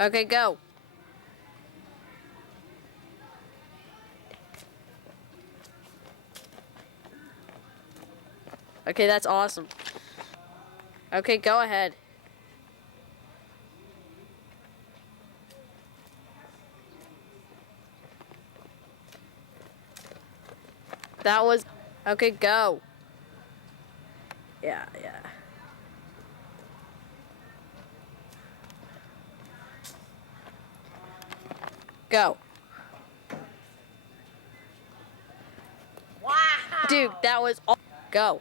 Okay, go. Okay, that's awesome. Okay, go ahead. That was... Okay, go. Yeah. Go. Wow. Dude, that was all. Go.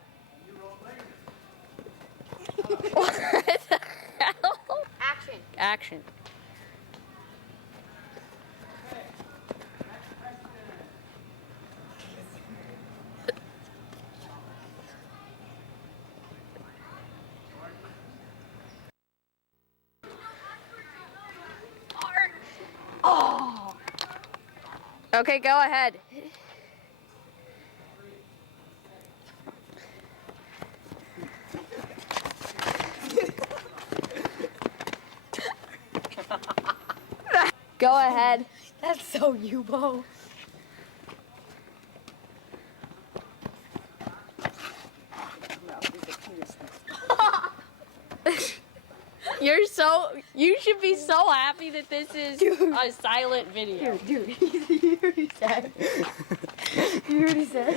What the hell? Action. Action. Oh. Okay, go ahead. Go ahead. That's so you, Beau. You should be so happy that this is a silent video. Dude, you already said. You already said.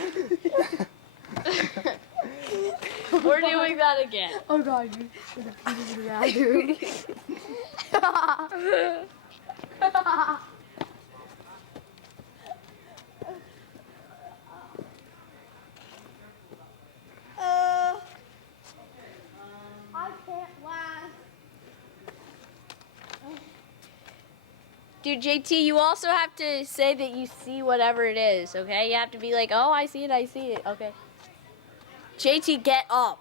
We're doing that again. Oh God, you should have peed in the bathroom. I can't laugh. Dude, JT, you also have to say that you see whatever it is, okay? You have to be like, oh, I see it, okay? JT, get up.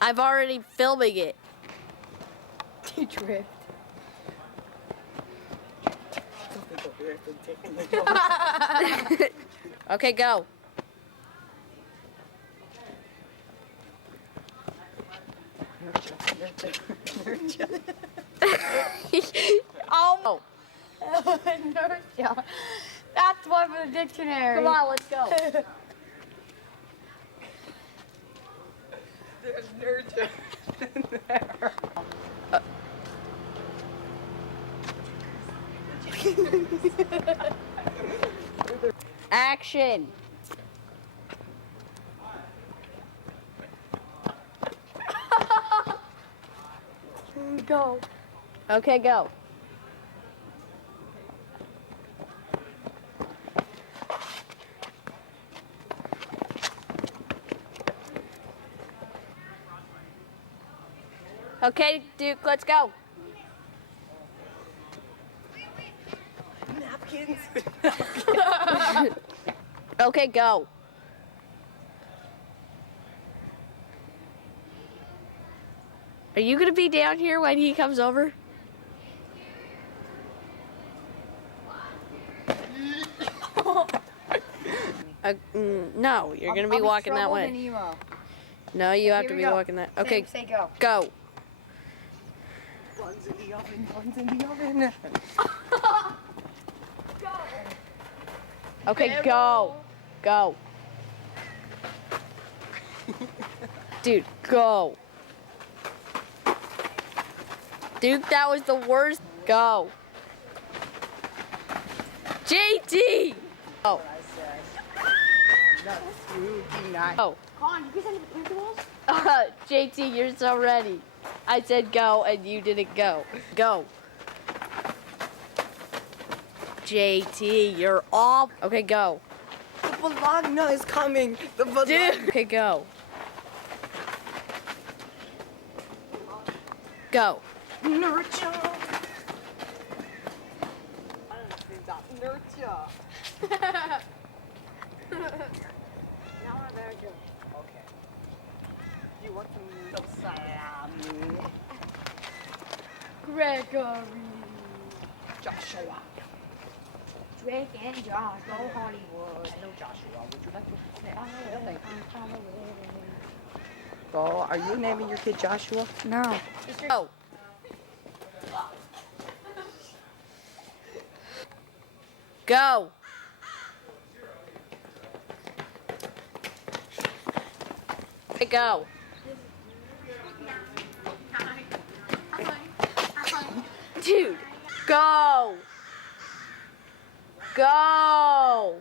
I've already filming it. He tripped. Okay, go. Oh. Inertia. That's one for the dictionary. Come on, let's go. There's inertia in there. Action. Go. Okay, go. Okay, Duke, let's go. Napkins. Okay, go. Are you gonna be down here when he comes over? No, you're gonna be walking that way. No, you have to be walking that. Okay, Say go. go. Buns in the oven, buns in the oven. Okay, go. Go. Dude, go. Duke, that was the worst. Go. JT! Oh. Oh. Con, you guys have the principals? JT, you're so ready. I said go and you didn't go. Go. JT, you're off. Okay, go. The Laguna is coming. The Dude. Laguna. Okay, go. Go. Inertia. Inertia. Now I'm very good. Okay. You want some salami? Gregory. Joshua. Drake and Josh, go Hollywood. Hello, Joshua. Would you like to? Well, are you naming your kid Joshua? No. Go. Go. Okay, go. Dude, go. Go.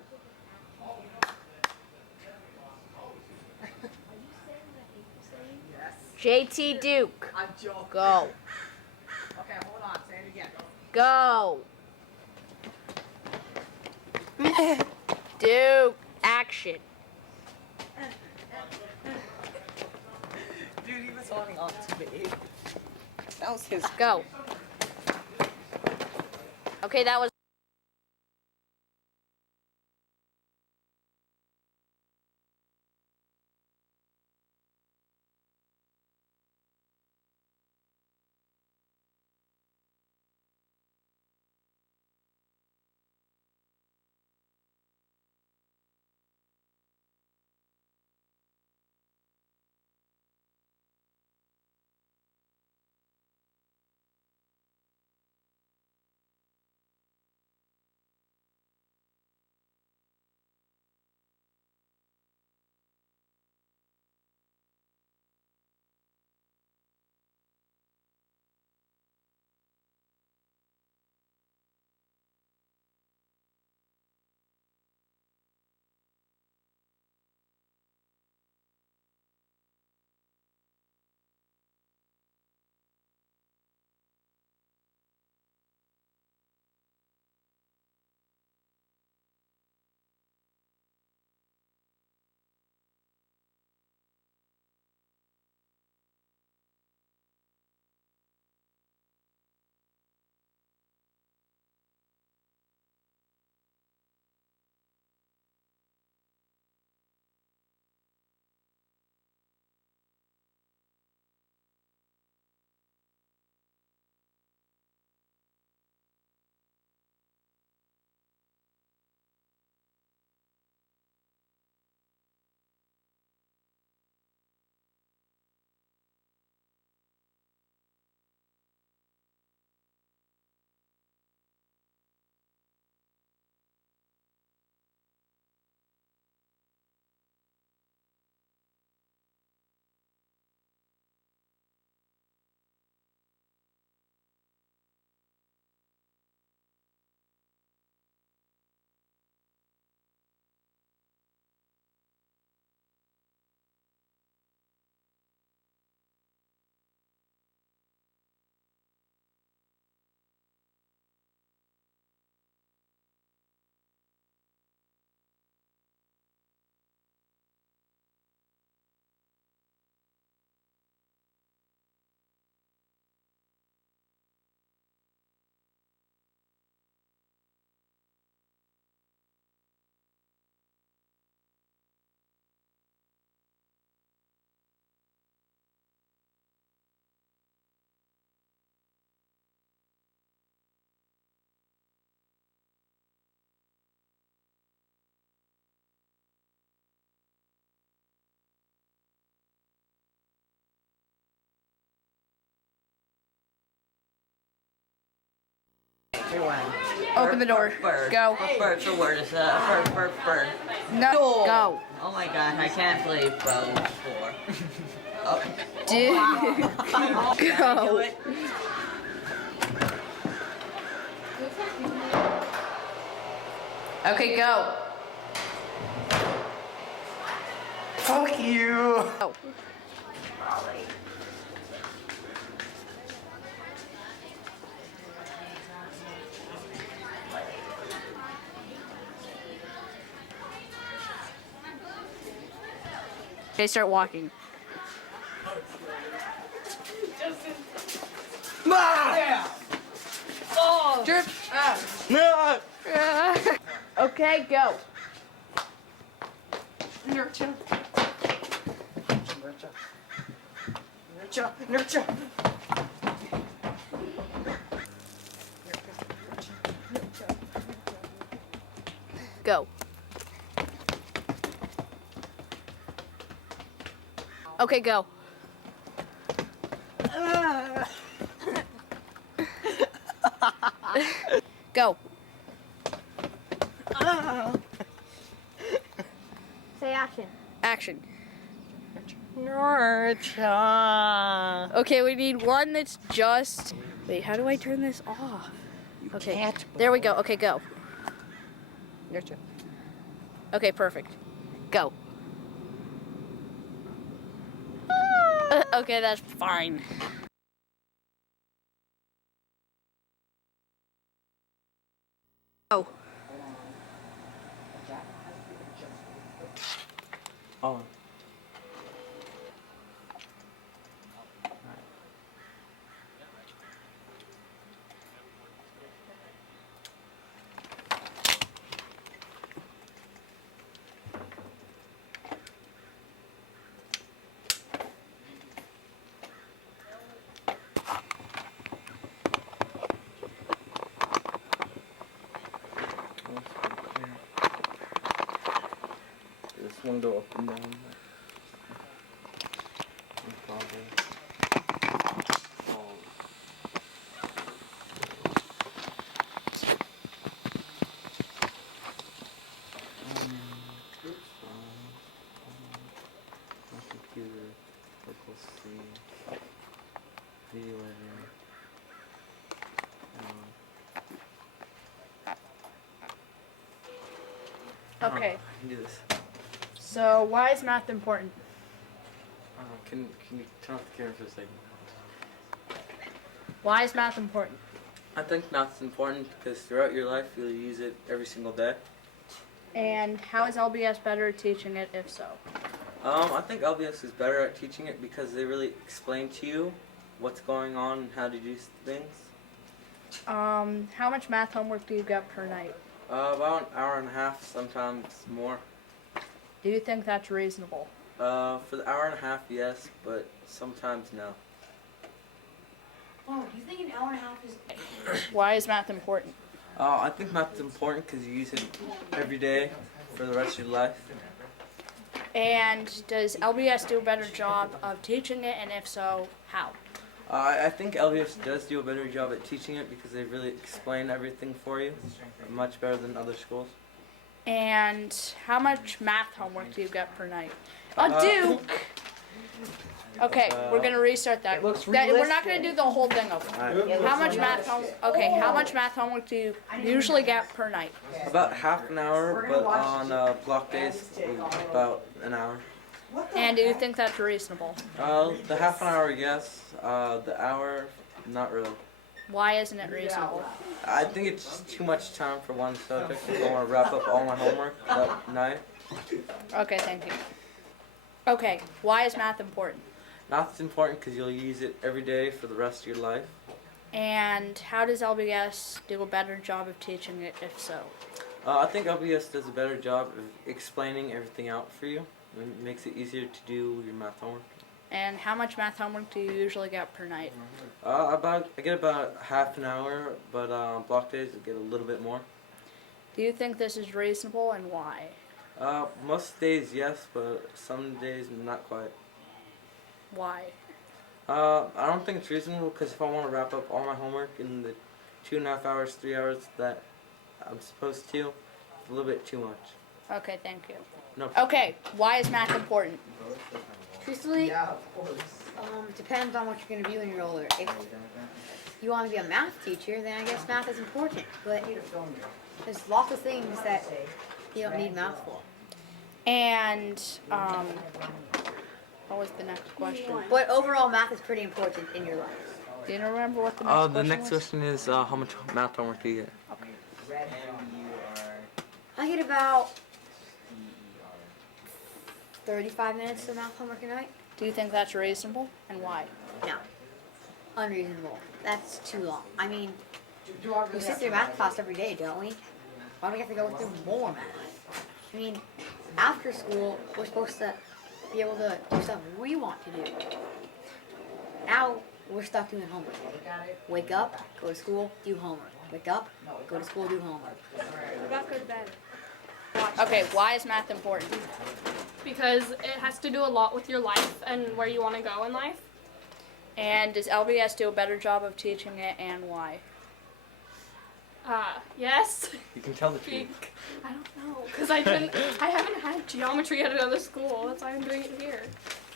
JT Duke. I'm joking. Go. Okay, hold on. Say it again. Go. Duke. Action. Dude, he was holding on to me. That was his. Go. Okay, that was. Open the door. Bird. Go. What bird's the word? Is bird. No. Go. Oh my god, I can't believe Beau was 4. Oh. Dude. Can I do Go. it? Okay, go. Fuck you. Go. Okay, start walking. Yeah. Oh. Drip. No. Okay, go. Nurture. Nurture. Nurture. Go. Okay, go. Go. Say action. Action. Nurture. Okay, we need one that's just... Wait, how do I turn this off? Okay, can't, there we go. Okay, go. Nurture. Okay, perfect. Go. Okay, that's fine. Oh. Oh. This one go up and down. And probably fall. My computer, let's see, video editing. Okay, I can do this. so why is math important? Can you turn off the camera for a second? Why is math important? I think math's important because throughout your life you'll use it every single day. And how is LBS better at teaching it, if so? I think LBS is better at teaching it because they really explain to you what's going on and how to do things. How much math homework do you get per night? About an hour and a half, sometimes more. Do you think that's reasonable? For the hour and a half, yes, but sometimes no. Oh, do you think an hour and a half is... Why is math important? I think math is important because you use it every day for the rest of your life. And does LBS do a better job of teaching it, and if so, how? I think LBS does do a better job at teaching it because they really explain everything for you much better than other schools. And how much math homework do you get per night? Duke! Okay, we're gonna restart that. It looks We're not gonna realistic. do the whole thing over. How much math how much math homework do you usually get per night? About half an hour, but on block days, about an hour. And do you think that's reasonable? The half an hour, yes. The hour, not really. Why isn't it reasonable? I think it's just too much time for one subject. If I want to wrap up all my homework that night. Okay, thank you. Okay, why is math important? Math's important because you'll use it every day for the rest of your life. And how does LBS do a better job of teaching it, if so? I think LBS does a better job of explaining everything out for you. It makes it easier to do your math homework. And how much math homework do you usually get per night? I get about half an hour, but on block days I get a little bit more. Do you think this is reasonable, and why? Most days yes, but some days not quite. Why? I don't think it's reasonable because if I want to wrap up all my homework in the 2.5 hours, 3 hours that I'm supposed to, it's a little bit too much. Okay, thank you. No. Okay, why is math important? Truthfully, depends on what you're going to be when you're older. If you want to be a math teacher, then I guess math is important. But there's lots of things that you don't need math for. And, what was the next question? But overall, math is pretty important in your life. Do you remember what the next question The next was? question is how much math homework do you get? I get about 35 minutes of math homework a night. Do you think that's reasonable, and why? No. Unreasonable. That's too long. I mean, we sit through math class every day, don't we? Why do we have to go through more math? I mean, after school, we're supposed to be able to do stuff we want to do. Now, we're stuck doing homework. Wake up, go to school, do homework. Wake up, go to school, do homework. About go to bed. Okay, why is math important? Because it has to do a lot with your life and where you want to go in life. And does LBS do a better job of teaching it, and why? Yes. You can tell the truth. I don't know, because I haven't had geometry at another school. That's why I'm doing it here.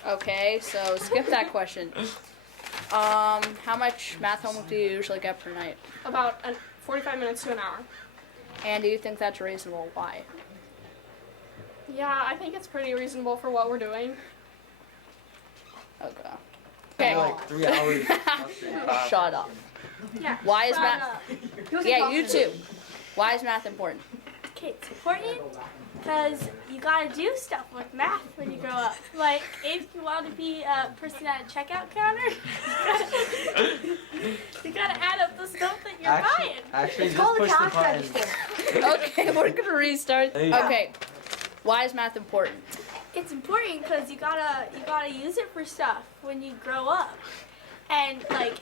Okay, so skip that question. How much math homework do you usually get per night? About 45 minutes to an hour. And do you think that's reasonable? Why? Yeah, I think it's pretty reasonable for what we're doing. Okay. Okay. Okay. Like 3 hours. Shut up. Yeah. Why is Shut math? up. Yeah, you too. Why is math important? Okay, it's important because you gotta do stuff with math when you grow up. Like, if you want to be a person at a checkout counter, you gotta add up the stuff that you're buying. Actually, It's just called the push the cash button. register. Okay, we're gonna restart. There you go. Okay. Why is math important? It's important because you gotta use it for stuff when you grow up. And like,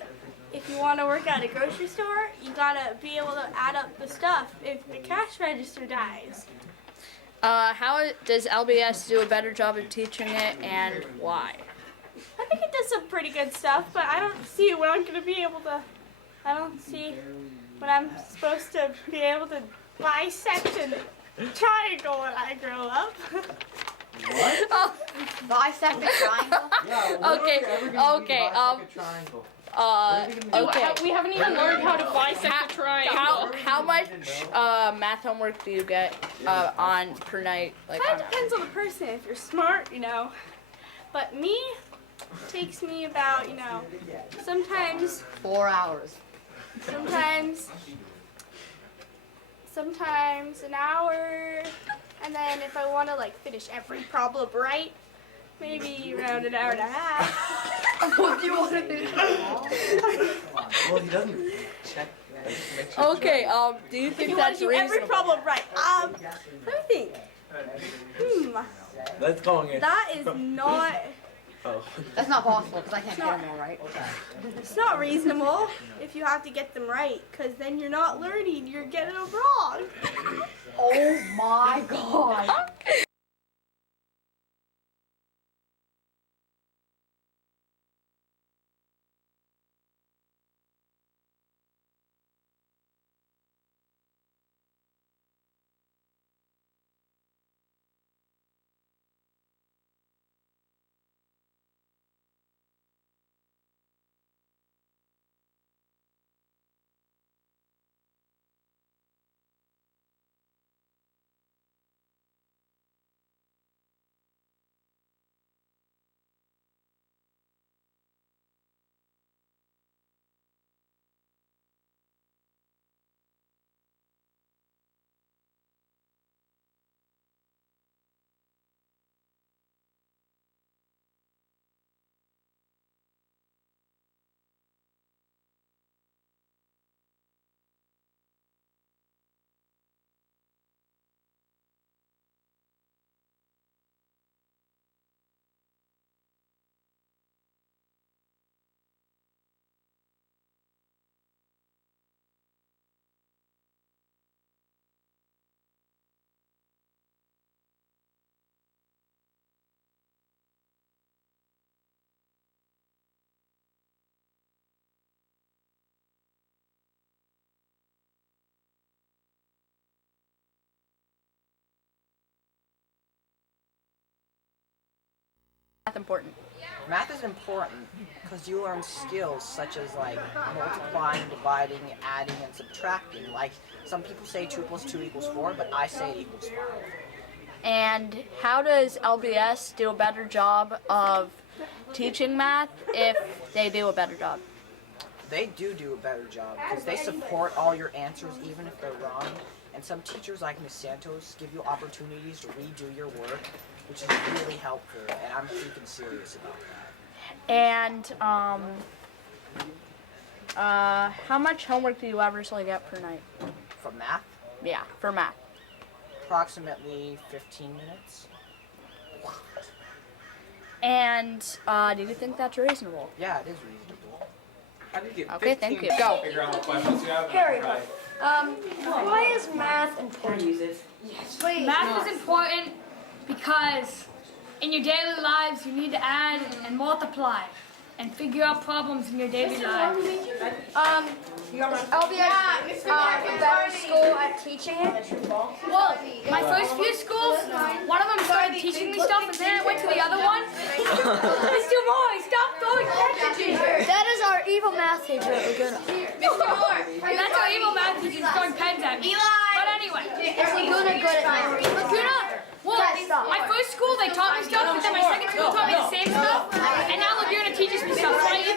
if you want to work at a grocery store, you gotta be able to add up the stuff if the cash register dies. How does LBS do a better job of teaching it, and why? I think it does some pretty good stuff, but I don't see when I'm gonna be able to. I don't see when I'm supposed to be able to bisect a triangle when I grow up. Oh, Bisect the triangle. Yeah, Okay, okay, a triangle. okay. We haven't even learned how to bisect a triangle. How much math homework do you get on per night? Like Kind of depends on the person. If you're smart, you know. But me, takes me about, you know, sometimes 4 hours. sometimes an hour, and then if I want to like finish every problem right, maybe around an hour and a half. What do you want to do? Well, he doesn't check. Make sure Okay. Do you If think you want that's to do every reasonable? problem right, let me think. Let's go in. That is not. Oh. That's not possible because I can't get them all right. It's not reasonable if you have to get them right, because then you're not learning. You're getting them wrong. Oh my god. Math important. Math is important because you learn skills such as like multiplying, dividing, adding, and subtracting. Like some people say 2 + 2 = 4, but I say it equals 5. And how does LBS do a better job of teaching math if they do a better job? They do a better job because they support all your answers even if they're wrong. And some teachers like Miss Santos give you opportunities to redo your work, which is really helpful, and I'm freaking serious about that. And how much homework do you averagely get per night? From math, Yeah, for math. approximately 15 minutes. And do you think that's reasonable? Yeah, it is reasonable. How do you get Okay, thank you. Go. Figure out what questions you have. Harry, why is math important? Wait, Math is important because in your daily lives you need to add and multiply. and figure out problems in your daily life. LBS a better school at teaching it? Well, my first few schools, one of them started teaching me stuff, and then I went to the other one. Mr. Moore, stop throwing pens. That is our evil math teacher, Laguna. That's our evil math teacher throwing pens at me. But anyway. Is Laguna good at math? Laguna, well, my first school they taught me stuff, but then my second school taught me the same stuff, and now Laguna teaches me stuff. So you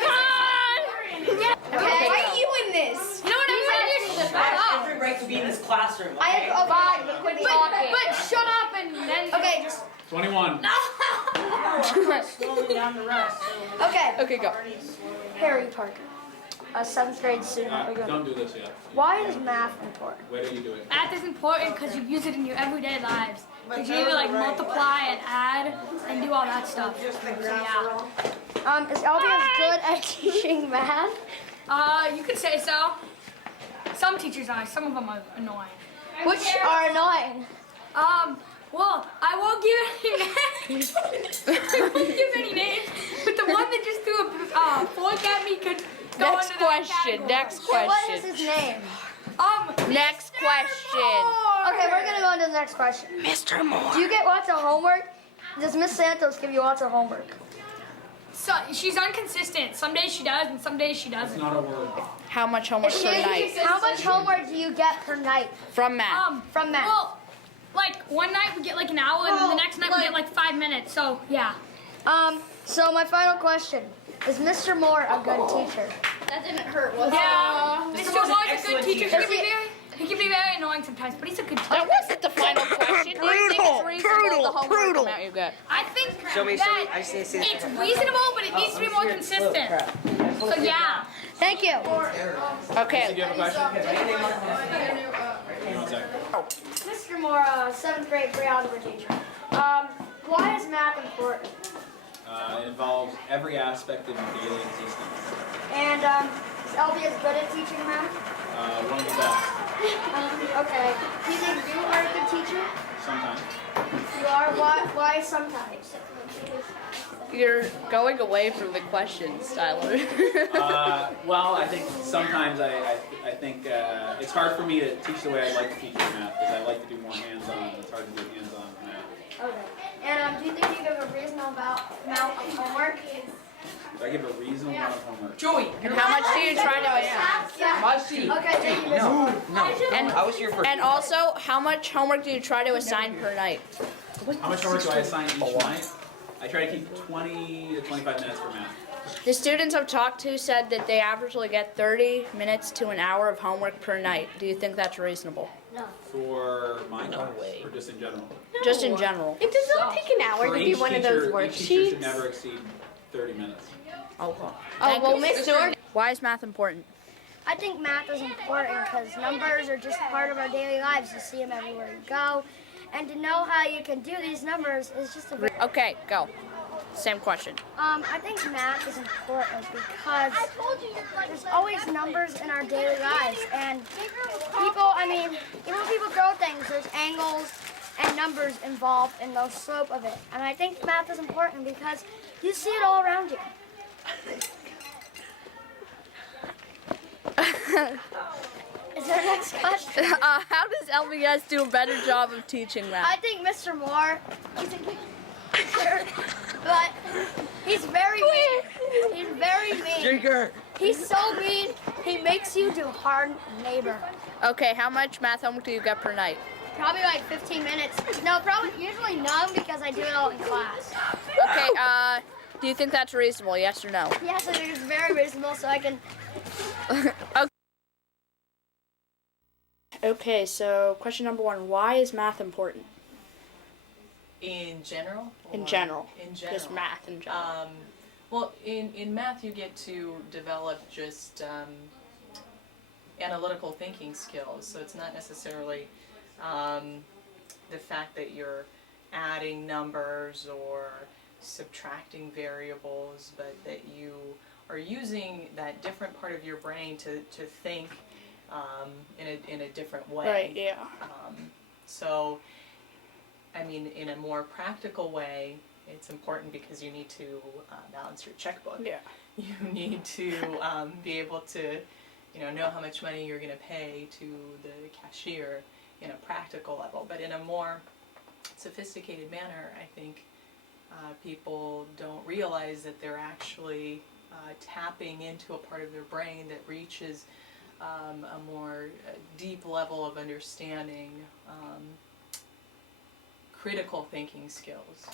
Why are you in this? know what I'm saying? Shut up. Every right to be in this classroom. I have fine, but quit talking. But shut up and then. Okay, just 21. Slowing down the rest. okay. Okay, go. Harry Parker, a 7th grade student at Laguna. Don't do this yet. Why is math important? Wait till you do it. Math is important because you use it in your everyday lives. Because you need to like multiply and add and do all that stuff. So yeah. Is LBS good at teaching math? You could say so. Some teachers are. Some of them are annoying. Which are annoying. Well, I won't give any names. I won't give any names. But the one that just threw a fork at me could go Next under that question. category. Next What is question. his name? Next question. Okay, we're gonna go on to the next question. Mr. Moore. Do you get lots of homework? Does Miss Santos give you lots of homework? So she's inconsistent. Some days she does, and some days she It's doesn't. not a word. How much homework per night? How much homework do you get per night From math. from math? Well, like one night we get like an hour, and then the next night we get like 5 minutes. So yeah. So my final question. Is Mr. Moore a good teacher? That didn't hurt, was Yeah. Mr. Moore's a good excellent teacher. teacher. He can be very annoying sometimes, but he's a good teacher. That wasn't the final question. Do you think it's reasonable, the homework amount you get? I think Show me, that I see it's reasonable, but it needs to be more consistent. So yeah. Thank you. Okay. Do you have a question? One second. Mr. Moore, 7th grade pre-algebra teacher. Why is math important? It involves every aspect of your daily existence. And is LBS good at teaching math? One of the best. Okay. Do you think you are a good teacher? Sometimes. You are. Why sometimes? You're going away from the questions, Tyler. Well, I think sometimes I think it's hard for me to teach the way I like to teach math because I like to do more hands-on. It's hard to do hands-on math. Okay. And do you think you give a reasonable amount of homework? Do I give a reasonable amount of homework? Joey. And how much do you try to Yeah. Okay. Thank you, Mr. Moore. and I was here for. and also how much homework do you try to assign per night? How much homework do I assign each night? I try to keep 20 to 25 minutes for math. The students I've talked to said that they averagely get 30 minutes to an hour of homework per night. Do you think that's reasonable? For my class or just in general? Just in general. It does not take an hour For to do each one of teacher, those each teacher should worksheets. never exceed 30 minutes. Oh, Oh, well, Miss Jordan. Why is math important? I think math is important because numbers are just part of our daily lives. You see them everywhere you go. And to know how you can do these numbers is just a very... Okay, go. Same question. I think math is important because there's always numbers in our daily lives. And people, even when people throw things, there's angles and numbers involved in the slope of it. And I think math is important because you see it all around you. Is there a next question? How does LBS do a better job of teaching I math? think Mr. Moore, he's a good teacher, but he's very mean. He's very mean. He's so mean, he makes you do hard labor. Okay, how much math homework do you get per night? Probably like 15 minutes. No, probably usually none because I do it all in class. Okay, do you think that's reasonable, yes or no? Yes, I think it's very reasonable so I can... Okay, so question number 1, why is math important? In general? In Or- general. In general. Just math in general. Well, in math you get to develop just analytical thinking skills. So it's not necessarily the fact that you're adding numbers or subtracting variables, but that you are using that different part of your brain to think in a different way. Right, yeah. So, in a more practical way, It's important because you need to balance your checkbook. Yeah. You need to be able to, know how much money you're going to pay to the cashier in a practical level. But in a more sophisticated manner, I think people don't realize that they're actually tapping into a part of their brain that reaches a more deep level of understanding, critical thinking skills.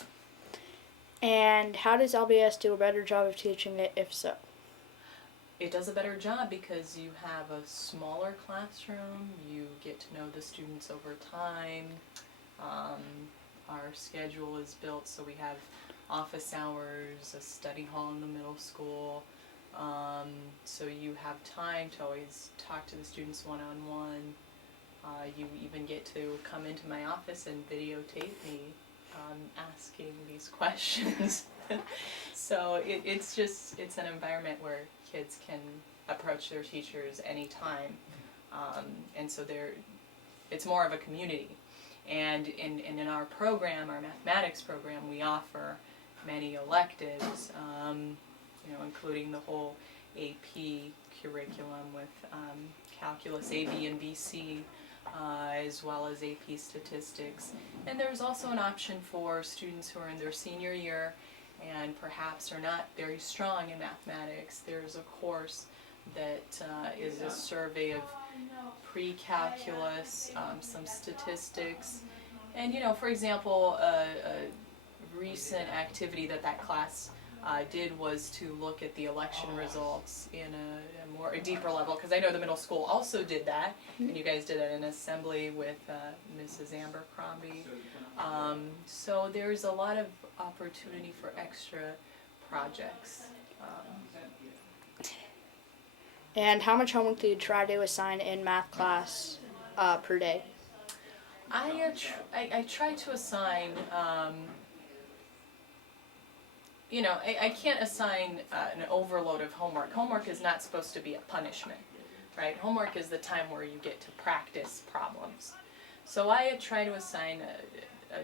And how does LBS do a better job of teaching it, if so? It does a better job because you have a smaller classroom, you get to know the students over time. Our schedule is built so we have office hours, a study hall in the middle school, so you have time to always talk to the students one-on-one. You even get to come into my office and videotape me asking these questions. So it's an environment where kids can approach their teachers anytime, and so it's more of a community. And in our program, our mathematics program, we offer many electives, including the whole AP curriculum with calculus A, B, and BC, as well as AP statistics. And there's also an option for students who are in their senior year and perhaps are not very strong in mathematics. There's a course that is a survey of pre-calculus, some statistics, and for example, a recent activity that class did was to look at the election results in a deeper level, because I know the middle school also did that, and you guys did an assembly with Mrs. Abercrombie. So there's a lot of opportunity for extra projects. And how much homework do you try to assign in math class per day? I try to assign, I can't assign an overload of homework. Homework is not supposed to be a punishment, right? Homework is the time where you get to practice problems. So I try to assign a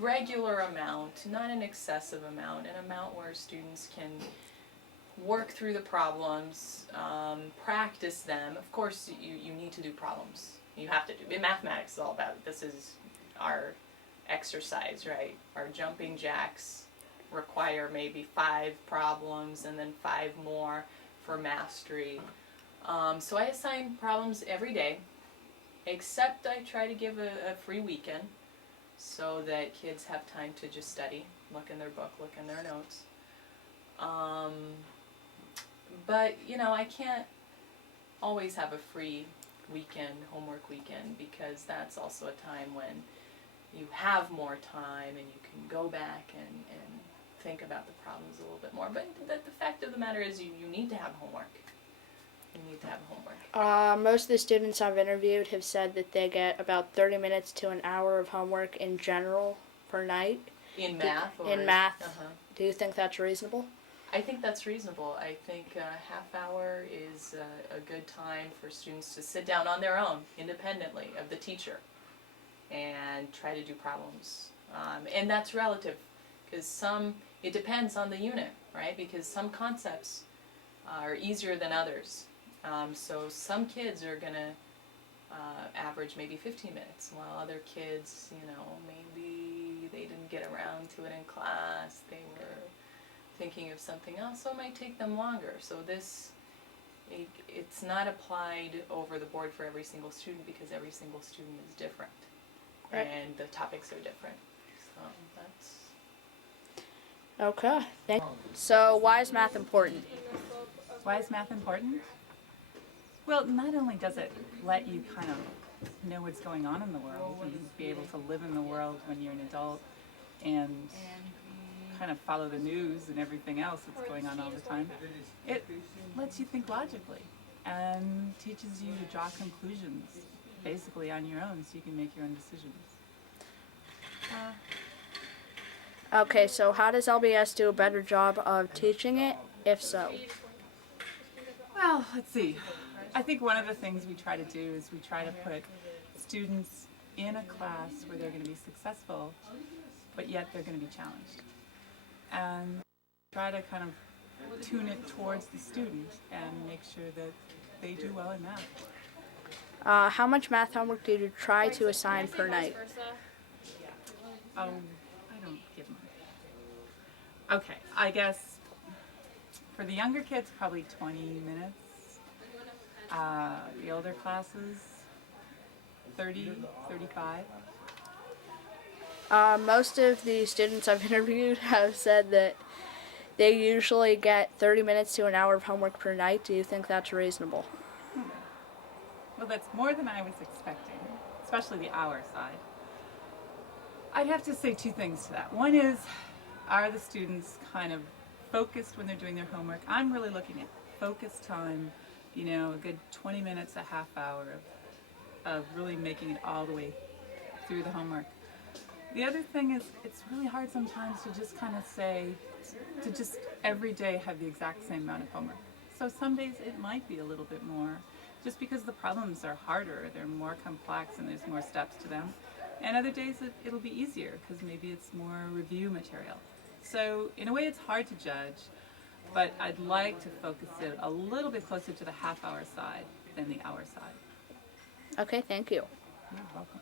regular amount, not an excessive amount, an amount where students can work through the problems, practice them. Of course, you need to do problems. You have to do. Mathematics is all about it. This is our exercise, right? Our jumping jacks require maybe 5 problems and then 5 more for mastery. So I assign problems every day, except I try to give a free weekend so that kids have time to just study, look in their book, look in their notes. But, I can't always have a free weekend, homework weekend, because that's also a time when you have more time and you can go back and think about the problems a little bit more. But the fact of the matter is you need to have homework. You need to have homework. Most of the students I've interviewed have said that they get about 30 minutes to an hour of homework in general per night. In math? In math. Do you think that's reasonable? I think that's reasonable. I think a half hour is a good time for students to sit down on their own, independently of the teacher, and try to do problems. And that's relative, because it depends on the unit, right? Because some concepts are easier than others. So some kids are going to average maybe 15 minutes, while other kids, maybe they didn't get around to it in class, they were thinking of something else, so it might take them longer. So it's not applied over the board for every single student, because every single student is different, right, and the topics are different. So that's okay. So why is math important? Why is math important? Well, not only does it let you kind of know what's going on in the world and be able to live in the world when you're an adult and kind of follow the news and everything else that's going on all the time, it lets you think logically and teaches you to draw conclusions basically on your own so you can make your own decisions. Okay, so how does LBS do a better job of teaching it, if so? Well, let's see. I think one of the things we try to do is we try to put students in a class where they're going to be successful, but yet they're going to be challenged. and try to kind of tune it towards the student and make sure that they do well in math. How much math homework do you try to assign per night? Oh, I don't give them. Okay, I guess for the younger kids, probably 20 minutes. The older classes, 30, 35. Most of the students I've interviewed have said that they usually get 30 minutes to an hour of homework per night. Do you think that's reasonable? Well, that's more than I was expecting, especially the hour side. I'd have to say two things to that. One is, are the students kind of focused when they're doing their homework? I'm really looking at focus time, you know, a good 20 minutes, a half hour of really making it all the way through the homework. The other thing is, it's really hard sometimes to just kind of say, to just every day have the exact same amount of homework. So some days it might be a little bit more, just because the problems are harder, they're more complex and there's more steps to them. And other days it'll be easier because maybe it's more review material. So in a way it's hard to judge, but I'd like to focus it a little bit closer to the half-hour side than the hour side. Okay, thank you. You're welcome.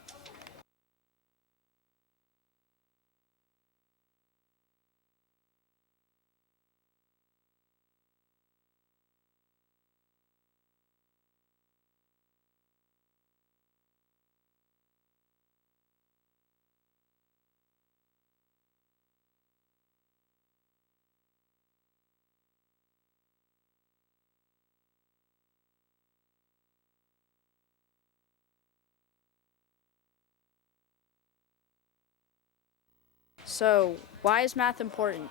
So, why is math important?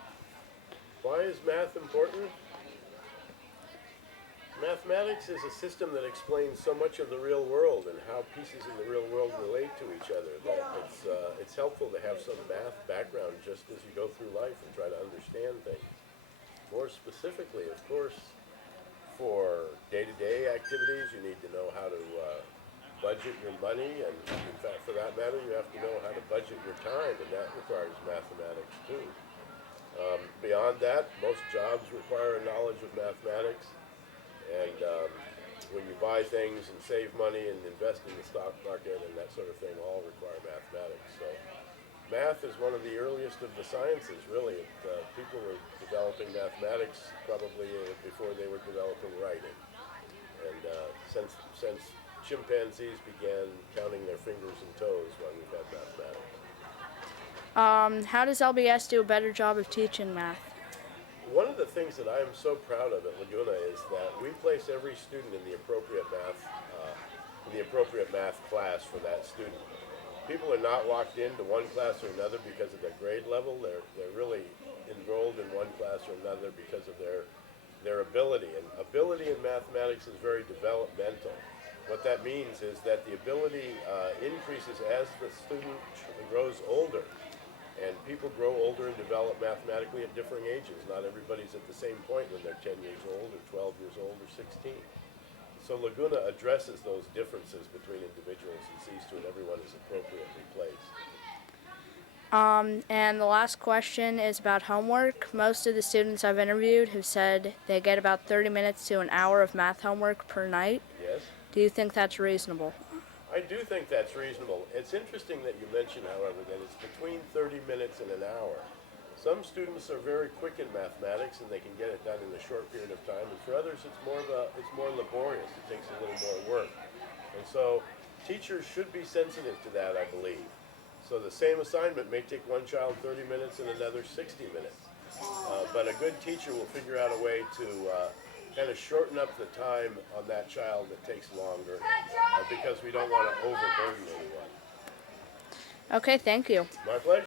Why is math important? Mathematics is a system that explains so much of the real world and how pieces in the real world relate to each other that it's helpful to have some math background just as you go through life and try to understand things. More specifically, of course, for day-to-day activities, you need to know how to budget your money, and in fact, for that matter, you have to know how to budget your time, and that requires mathematics too. Beyond that, most jobs require a knowledge of mathematics, and when you buy things and save money and invest in the stock market and that sort of thing all require mathematics. So math is one of the earliest of the sciences, really. People were developing mathematics probably before they were developing writing. And since chimpanzees began counting their fingers and toes when we've had mathematics. How does LBS do a better job of teaching math? One of the things that I am so proud of at Laguna is that we place every student in the appropriate math class for that student. People are not locked into one class or another because of their grade level. They're really enrolled in one class or another because of their ability. And ability in mathematics is very developmental. What that means is that the ability increases as the student grows older. And people grow older and develop mathematically at differing ages. Not everybody's at the same point when they're 10 years old or 12 years old or 16. So Laguna addresses those differences between individuals and sees to it everyone is appropriately placed. And the last question is about homework. Most of the students I've interviewed have said they get about 30 minutes to an hour of math homework per night. Yes? Do you think that's reasonable? I do think that's reasonable. It's interesting that you mention, however, that it's between 30 minutes and an hour. Some students are very quick in mathematics and they can get it done in a short period of time, and for others it's more laborious. It takes a little more work. And so teachers should be sensitive to that, I believe. So the same assignment may take one child 30 minutes and another 60 minutes. But a good teacher will figure out a way to kind of shorten up the time on that child that takes longer because we don't want to overburden anyone. Okay, thank you. My pleasure.